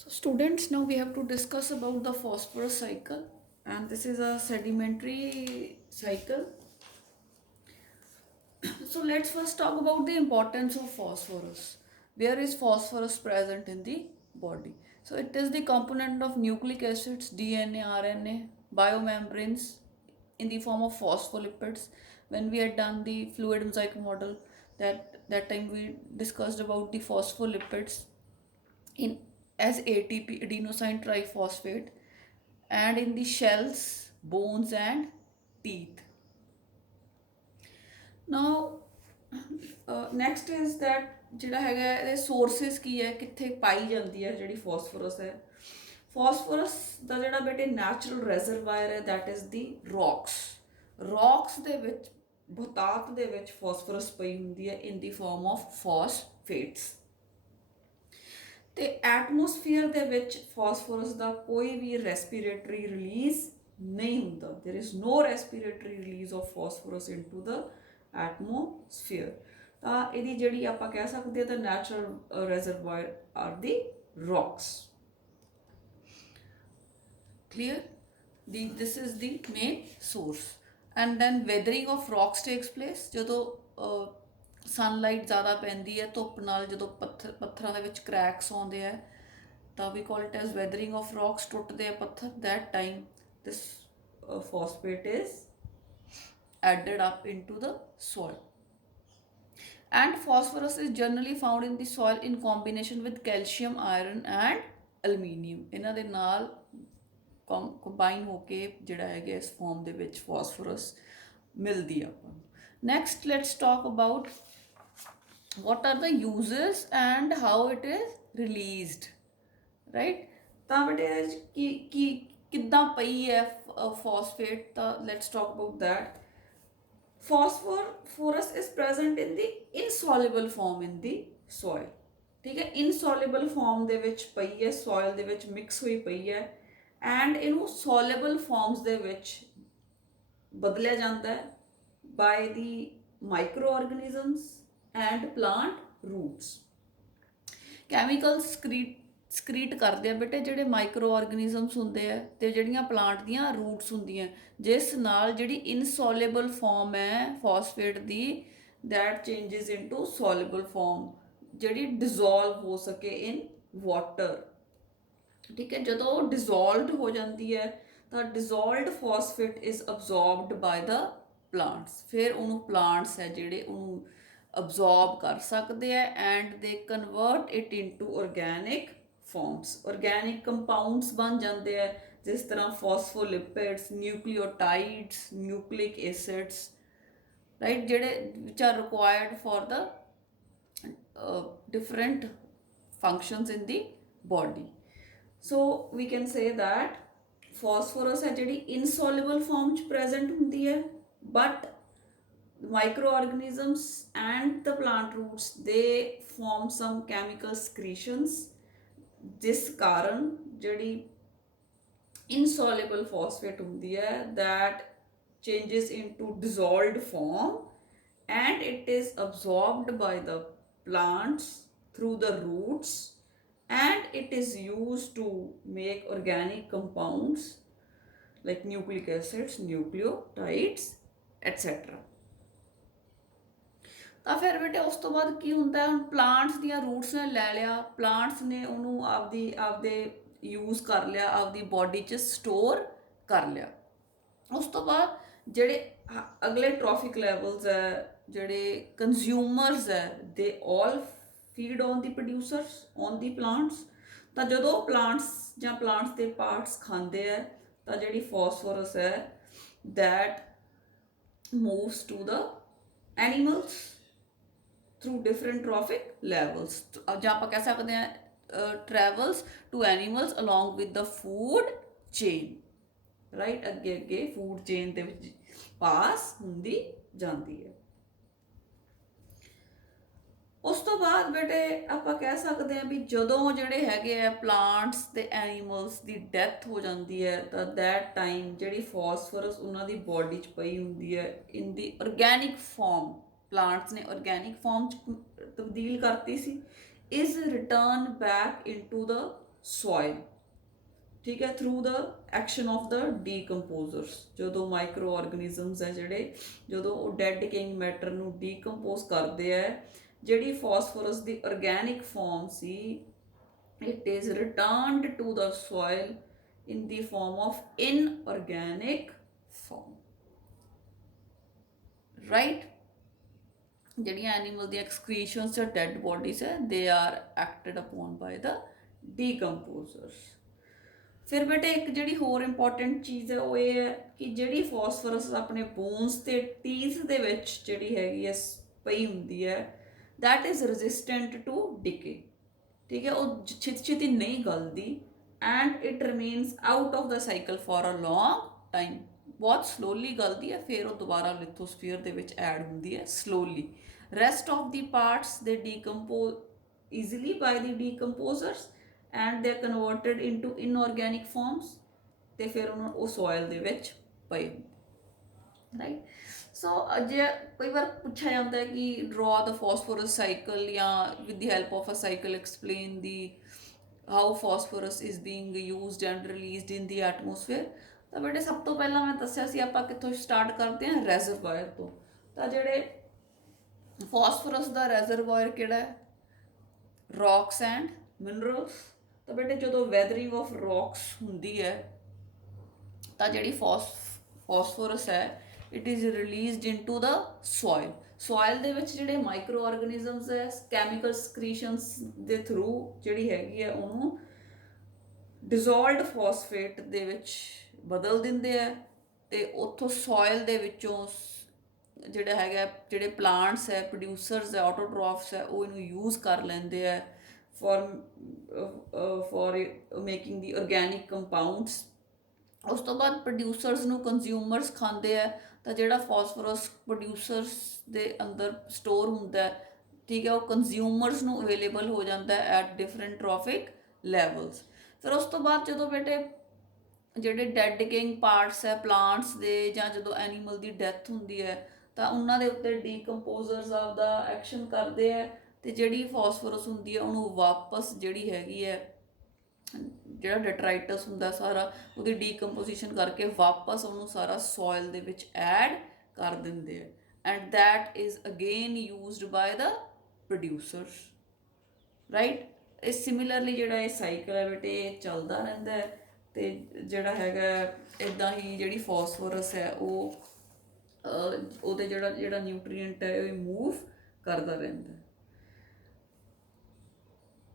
So students, now we have to discuss about the phosphorus cycle, and this is a sedimentary cycle. So let's first talk about the importance of phosphorus. Where is phosphorus present in the body? So it is the component of nucleic acids, DNA, RNA, biomembranes in the form of phospholipids. When we had done the fluid mosaic model, that time we discussed about the phospholipids in as ATP, adenosine triphosphate, and in the shells, bones, and teeth. Now, next is that ਜਿਹੜਾ ਹੈਗਾ ਇਹਦੇ sources ਕੀ ਹੈ, ਕਿੱਥੇ ਪਾਈ ਜਾਂਦੀ ਹੈ ਜਿਹੜੀ phosphorus ਹੈ। Phosphorus ਦਾ ਜਿਹੜਾ ਬੇਟੇ ਨੈਚੁਰਲ ਰੈਜ਼ਰਵਾਇਰ ਹੈ ਦੈਟ ਇਜ਼ ਦੀ ਰੌਕਸ ਦੇ ਵਿੱਚ ਬਹੁਤਾਤ ਦੇ ਵਿੱਚ ਫਾਸਫੋਰਸ ਪਈ ਹੁੰਦੀ ਹੈ ਇਨ ਦੀ ਫਾਰਮ ਆਫ ਫਾਸਫੇਟਸ। ਤੇ ਐਟਮੋਸਫੀਅਰ ਦੇ ਵਿੱਚ ਫਾਸਫੋਰਸ ਦਾ ਕੋਈ ਵੀ ਰੈਸਪੀਰੇਟਰੀ ਰਿਲੀਜ਼ ਨਹੀਂ ਹੁੰਦਾ। There is no respiratory release of phosphorus into the atmosphere. ਤਾਂ ਇਹਦੀ ਜਿਹੜੀ ਆਪਾਂ ਕਹਿ ਸਕਦੇ ਹਾਂ ਤਾਂ natural reservoir are the rocks. Clear? This is the main source. And then weathering of rocks takes place ਜਦੋਂ ਸਨਲਾਈਟ ਜ਼ਿਆਦਾ ਪੈਂਦੀ ਹੈ, ਧੁੱਪ ਨਾਲ ਜਦੋਂ ਪੱਥਰਾਂ ਦੇ ਵਿੱਚ ਕ੍ਰੈਕਸ ਆਉਂਦੇ ਆ ਤਾਂ ਵੀ call it as weathering of rocks, ਟੁੱਟਦੇ ਆ ਪੱਥਰ। That time this phosphate is added up into the soil. And phosphorus is generally found in the soil in combination with calcium, iron and aluminium. ਇਹਨਾਂ ਦੇ ਨਾਲ combine ਹੋ ਕੇ ਜਿਹੜਾ ਹੈਗਾ ਇਸ ਫਾਰਮ ਦੇ ਵਿੱਚ ਫਾਸਫੋਰਸ ਮਿਲਦੀ ਆ ਆਪਾਂ ਨੂੰ। Next let's talk about what are the uses and how it is released, right? ਤਾਂ ਬੇਟੇ ਕੀ ਕਿੱਦਾਂ ਪਈ ਹੈ ਫਾਸਫੇਟ, ਤਾਂ let's talk about that. Phosphorus is present in the insoluble form in the soil. ਠੀਕ ਹੈ, ਇਨਸੋਲੇਬਲ ਫਾਰਮ ਦੇ ਵਿੱਚ ਪਈ ਹੈ, ਸੋਇਲ ਦੇ ਵਿੱਚ ਮਿਕਸ ਹੋਈ ਪਈ ਹੈ, ਐਂਡ ਇਹਨੂੰ ਸੋਲੇਬਲ ਫਾਰਮਸ ਦੇ ਵਿੱਚ ਬਦਲਿਆ ਜਾਂਦਾ ਹੈ by the microorganisms and plant roots. Chemicals secrete ਕਰਦੇ ਆ ਬੇਟੇ ਜਿਹੜੇ ਮਾਈਕਰੋ ਆਰਗੇਨਿਜ਼ਮਸ ਹੁੰਦੇ ਆ ਤੇ ਜਿਹੜੀਆਂ ਪਲਾਂਟ ਦੀਆਂ ਰੂਟਸ ਹੁੰਦੀਆਂ, ਜਿਸ ਨਾਲ ਜਿਹੜੀ ਇਨਸੋਲੇਬਲ ਫਾਰਮ ਹੈ phosphate the that changes into ਸੋਲੇਬਲ farm, ਜਿਹੜੀ ਡਿਜ਼ੋਲਵ ਹੋ ਸਕੇ ਇਨ ਵਾਟਰ। ਠੀਕ ਹੈ, ਜਦੋਂ ਉਹ ਡਿਜ਼ੋਲਵਡ ਹੋ ਜਾਂਦੀ ਹੈ ਤਾਂ dissolved phosphate is absorbed by the plants. ਫਿਰ ਉਹਨੂੰ ਪਲਾਂਟਸ ਹੈ ਜਿਹੜੇ ਉਹਨੂੰ ਅਬਜ਼ੋਰਬ ਕਰ ਸਕਦੇ ਆ and they convert it into organic forms. Organic compounds ਬਣ ਜਾਂਦੇ ਆ, ਜਿਸ ਤਰ੍ਹਾਂ phospholipids, nucleotides, nucleic acids, right, ਜਿਹੜੇ ਵਿਚ are required for the different functions in the body. So we can say that phosphorus है ਜਿਹੜੀ insoluble form ਚ present ਹੁੰਦੀ ਹੈ, but microorganisms and the plant roots they form some chemical secretions, ਜਿਸ ਕਾਰਨ ਜਿਹੜੀ insoluble phosphate ਹੁੰਦੀ ਹੈ that changes into dissolved form and it is absorbed by the plants through the roots and it is used to make organic compounds like nucleic acids, nucleotides, etc. ਤਾਂ ਫਿਰ ਬੇਟੇ ਉਸ ਤੋਂ ਬਾਅਦ ਕੀ ਹੁੰਦਾ, ਹੁਣ ਪਲਾਂਟਸ ਦੀਆਂ ਰੂਟਸ ਨੇ ਲੈ ਲਿਆ, ਪਲਾਂਟਸ ਨੇ ਉਹਨੂੰ ਆਪਦੇ ਯੂਜ਼ ਕਰ ਲਿਆ, ਆਪਦੀ ਬੋਡੀ 'ਚ ਸਟੋਰ ਕਰ ਲਿਆ। ਉਸ ਤੋਂ ਬਾਅਦ ਜਿਹੜੇ ਅਗਲੇ ਟ੍ਰੋਫਿਕ ਲੈਵਲਸ ਹੈ, ਜਿਹੜੇ ਕੰਜ਼ਿਊਮਰਸ ਹੈ, they all feed on the producers, on the plants. ਤਾਂ ਜਦੋਂ ਪਲਾਂਟਸ ਜਾਂ ਪਲਾਂਟਸ ਦੇ ਪਾਰਟਸ ਖਾਂਦੇ ਹੈ ਤਾਂ ਜਿਹੜੀ ਫਾਸਫੋਰਸ ਹੈ that moves to the animals through different trophic levels, ਜਾਂ ਆਪਾਂ ਕਹਿ ਸਕਦੇ ਹਾਂ travels to animals along with the food chain, right. ਅੱਗੇ ਫੂਡ ਚੇਨ ਦੇ ਵਿੱਚ ਪਾਸ ਹੁੰਦੀ ਜਾਂਦੀ ਹੈ। ਉਸ ਤੋਂ ਬਾਅਦ ਬੇਟੇ ਆਪਾਂ ਕਹਿ ਸਕਦੇ ਹਾਂ ਵੀ ਜਦੋਂ ਜਿਹੜੇ ਹੈਗੇ ਆ ਪਲਾਂਟਸ ਤੇ ਐਨੀਮਲਸ ਦੀ ਡੈਥ ਹੋ ਜਾਂਦੀ ਹੈ ਤਾਂ ਦੈਟ ਟਾਈਮ ਜਿਹੜੀ ਫਾਸਫੋਰਸ ਉਹਨਾਂ ਦੀ ਬੋਡੀ 'ਚ ਪਈ ਹੁੰਦੀ ਹੈ in the organic form, plants ਨੇ ਆਰਗੈਨਿਕ ਫਾਰਮ 'ਚ ਤਬਦੀਲ ਕਰਤੀ ਸੀ, is return back into the soil, ठीक है, through the action of the decomposers. ਜਦੋਂ ਮਾਈਕਰੋ ਆਰਗੈਨਿਜ਼ਮਸ ਹੈ ਜਿਹੜੇ, ਜਦੋਂ ਉਹ ਡੈਡ ਡਿਕੇਇੰਗ ਮੈਟਰ ਨੂੰ ਡੀਕੰਪੋਜ਼ ਕਰਦੇ ਹੈ, ਜਿਹੜੀ ਫਾਸਫੋਰਸ ਦੀ ਆਰਗੈਨਿਕ ਫਾਰਮ ਸੀ, it is returned to the soil in the form of inorganic form, right? ਜਿਹੜੀਆਂ ਐਨੀਮਲ ਦੀਆਂ ਐਕਸਕ੍ਰੀਸ਼ਨਸ ਜਾਂ ਡੈਡ ਬੋਡੀਜ਼ ਹੈ, ਦੇ ਆਰ ਐਕਟਡ ਅਪੋਨ ਬਾय ਦ ਡੀਕੰਪੋਜ਼ਰਸ। ਫਿਰ ਬੇਟੇ ਇੱਕ ਜਿਹੜੀ ਹੋਰ ਇੰਪੋਰਟੈਂਟ ਚੀਜ਼ ਹੈ ਉਹ ਇਹ ਹੈ ਕਿ ਜਿਹੜੀ ਫਾਸਫੋਰਸ ਆਪਣੇ ਬੋਨਸ ਤੇ ਟੀਥ ਦੇ ਵਿੱਚ ਜਿਹੜੀ ਹੈਗੀ ਹੈ ਪਈ ਹੁੰਦੀ ਹੈ, that is resistant to decay, ਠੀਕ ਹੈ, ਉਹ ਛੇਤੀ ਛੇਤੀ ਨਹੀਂ ਗਲਦੀ, and it remains out of the cycle for a long time, ਬਹੁਤ ਸਲੋਲੀ ਗਲਦੀ ਹੈ, ਫਿਰ ਉਹ ਦੁਬਾਰਾ ਲਿਥੋਸਫੀਅਰ ਦੇ ਵਿੱਚ ਐਡ ਹੁੰਦੀ ਹੈ slowly. Rest of the parts ਦੇ ਡੀਕੰਪੋਜ਼ ਈਜ਼ੀਲੀ ਬਾय ਦੀ ਡੀਕੰਪੋਜ਼ਰਸ ਐਂਡ ਦੇ ਕਨਵਰਟਡ ਇਨਟੂ ਇਨਆਰਗੈਨਿਕ ਫਾਰਮਸ, ਤੇ ਫਿਰ ਉਹਨਾਂ ਉਹ ਸੋਇਲ ਦੇ ਵਿੱਚ ਪਏ ਹੁੰਦੇ, ਰਾਈਟ? ਸੋ ਜੇ ਕਈ ਵਾਰ ਪੁੱਛਿਆ ਜਾਂਦਾ ਹੈ ਕਿ ਡਰਾ ਦ ਫਾਸਫੋਰਸ ਸਾਈਕਲ, ਜਾਂ with the help of a cycle explain the how phosphorus is being used and released in the atmosphere, ਤਾਂ ਬੇਟੇ ਸਭ ਤੋਂ ਪਹਿਲਾਂ ਮੈਂ ਦੱਸਿਆ ਸੀ ਆਪਾਂ ਕਿੱਥੋਂ ਸਟਾਰਟ ਕਰਦੇ ਹਾਂ, ਰੈਜ਼ਰਵਾਇਰ ਤੋਂ। ਤਾਂ ਜਿਹੜੇ ਫਾਸਫੋਰਸ ਦਾ ਰੈਜ਼ਰਵਾਇਰ ਕਿਹੜਾ ਹੈ? Rocks and minerals. ਤਾਂ ਬੇਟੇ ਜਦੋਂ ਵੈਦਰਿੰਗ ਆਫ ਰੌਕਸ ਹੁੰਦੀ ਹੈ ਤਾਂ ਜਿਹੜੀ ਫਾਸਫੋਰਸ ਹੈ, it is released into the soil. Soil ਦੇ ਵਿੱਚ ਜਿਹੜੇ ਮਾਈਕਰੋ ਆਰਗੈਨਿਜ਼ਮਸ ਹੈ, ਕੈਮੀਕਲ ਸਕ੍ਰੀਸ਼ਨਸ ਦੇ ਥਰੂ ਜਿਹੜੀ ਹੈਗੀ ਹੈ ਉਹਨੂੰ ਡਿਜ਼ੋਲਵਡ ਫਾਸਫੇਟ ਦੇ ਵਿੱਚ ਬਦਲ ਦਿੰਦੇ ਆ, ਤੇ ਉੱਥੋਂ ਸੋਇਲ ਦੇ ਵਿੱਚੋਂ ਜਿਹੜਾ ਹੈਗਾ, ਜਿਹੜੇ ਪਲਾਂਟਸ ਹੈ, ਪ੍ਰੋਡਿਊਸਰਸ ਹੈ, ਆਟੋਟ੍ਰੋਫਸ ਹੈ, ਉਹ ਇਹਨੂੰ ਯੂਜ਼ ਕਰ ਲੈਂਦੇ ਆ for making the organic compounds. ਉਸ ਤੋਂ ਬਾਅਦ ਪ੍ਰੋਡਿਊਸਰਸ ਨੂੰ ਕੰਜ਼ਿਊਮਰਸ ਖਾਂਦੇ ਆ, ਤਾਂ ਜਿਹੜਾ ਫਾਸਫੋਰਸ ਪ੍ਰੋਡਿਊਸਰਸ ਦੇ ਅੰਦਰ ਸਟੋਰ ਹੁੰਦਾ, ਠੀਕ ਹੈ, ਉਹ ਕੰਜ਼ਿਊਮਰਸ ਨੂੰ ਅਵੇਲੇਬਲ ਹੋ ਜਾਂਦਾ ਐਟ ਡਿਫਰੈਂਟ ਟ੍ਰੋਫਿਕ ਲੈਵਲਸ। ਫਿਰ ਉਸ ਤੋਂ ਬਾਅਦ ਜਦੋਂ ਬੇਟੇ ਜਿਹੜੇ ਡੈਡ ਡਿਕੇਇੰਗ ਪਾਰਟਸ ਹੈ ਪਲਾਂਟਸ ਦੇ, ਜਾਂ ਜਦੋਂ ਐਨੀਮਲ ਦੀ ਡੈਥ ਹੁੰਦੀ ਹੈ, ਤਾਂ ਉਹਨਾਂ ਦੇ ਉੱਤੇ ਡੀਕੰਪੋਜ਼ਰਸ ਆਪਦਾ ਐਕਸ਼ਨ ਕਰਦੇ ਹੈ, ਤੇ ਜਿਹੜੀ ਫਾਸਫੋਰਸ ਹੁੰਦੀ ਹੈ ਉਹਨੂੰ ਵਾਪਸ ਜਿਹੜੀ ਹੈਗੀ ਹੈ, ਜਿਹੜਾ ਡੈਟਰਾਈਟਸ ਹੁੰਦਾ ਸਾਰਾ, ਉਹਦੀ ਡੀਕੰਪੋਜੀਸ਼ਨ ਕਰਕੇ ਵਾਪਸ ਉਹਨੂੰ ਸਾਰਾ ਸੋਇਲ ਦੇ ਵਿੱਚ ਐਡ ਕਰ ਦਿੰਦੇ ਆ, and that is again used ਬਾय the producers, right? ਇਹ ਸਿਮਿਲਰਲੀ ਜਿਹੜਾ ਇਹ ਸਾਈਕਲ ਹੈ ਬੇਟੇ, ਇਹ ਚੱਲਦਾ ਰਹਿੰਦਾ ਹੈ, ਤੇ ਜਿਹੜਾ ਹੈਗਾ ਇੱਦਾਂ ਹੀ ਜਿਹੜੀ ਫਾਸਫੋਰਸ ਹੈ ਉਹ ਉਹਦੇ ਜਿਹੜਾ ਨਿਊਟਰੀਐਂਟ ਹੈ ਉਹ ਮੂਵ ਕਰਦਾ ਰਹਿੰਦਾ।